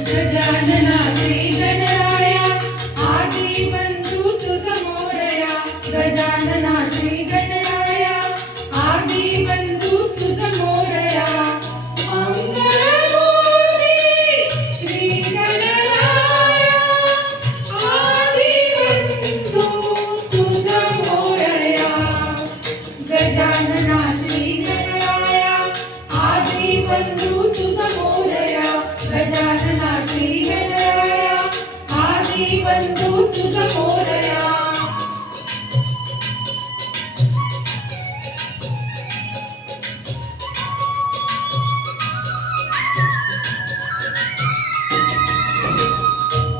गजानना श्री गणराया आदी बंधू तुझ मोरया गजानना श्री गणराया आदी बंधू तुझ मोरया मंगलमूर्ती श्री गणराया आदी बंधू तुझ मोरया गजानना श्री गणराया आदी बंधू तुझ मोरया गजानना श्री गणराया आदी बंधू तुझ मोरया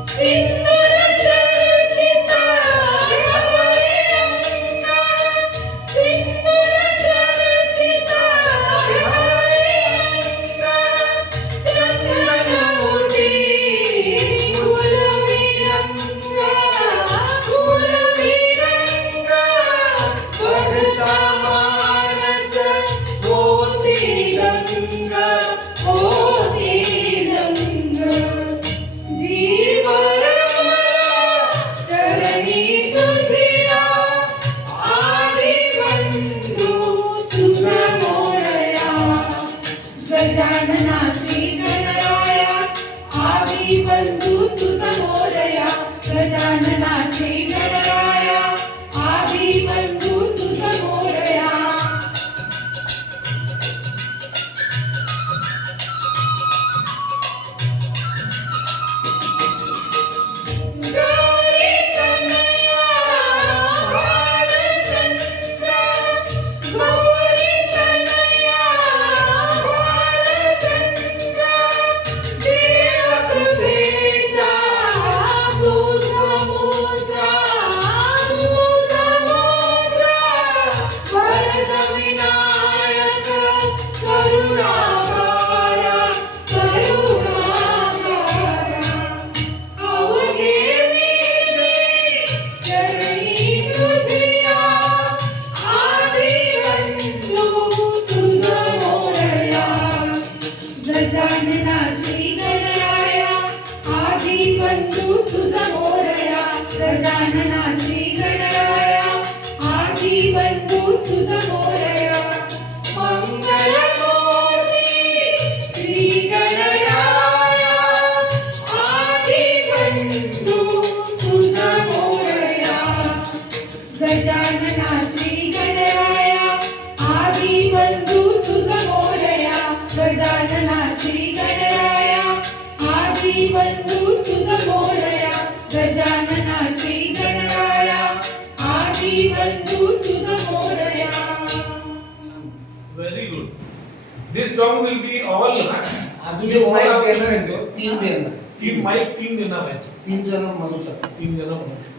सिंदूर चर्चिता हरिअंगा सिंदूर चर्चिता हरिअंगा चंदन मुठी कुलविरंगा बघता मानस होती गंगा जीव चरणी तुझिया आदी बंधू तुझ मोरया गजानना श्री गणराया आदी बंधू तुझ मोरया गजानना श्री गणराया आदी बंधू तुझ मोरया गौरी तनया बालचंद्र गौरी तनया बालचंद्र देव कृपेचा तू समुद्र वरद विनायक करुणागार अवघे विणे चरणी तुझिया आदी बंधू तुझ मोरया गजानना श्री गणराया आदी बंधू तुझ मोरया गजानना श्री गणराया आदी बंधू तुझ मोरया मंगलमूर्ती श्री गणराया आदी बंधू तुझ मोरया गजानना श्री गणराया आदी बंधू तुझ मोरया गजानना श्री गणराया आदी बंधू तुझ मोरया गजानना श्री गणराया आदी बंधू तुझ Morya Very good. This song will be all. अजून एक माईक देणार आहे तो, तीन देणार. तीन माईक तीन देणार आहे. तीन जण म्हणू शकतात. तीन जण म्हणू शकतात.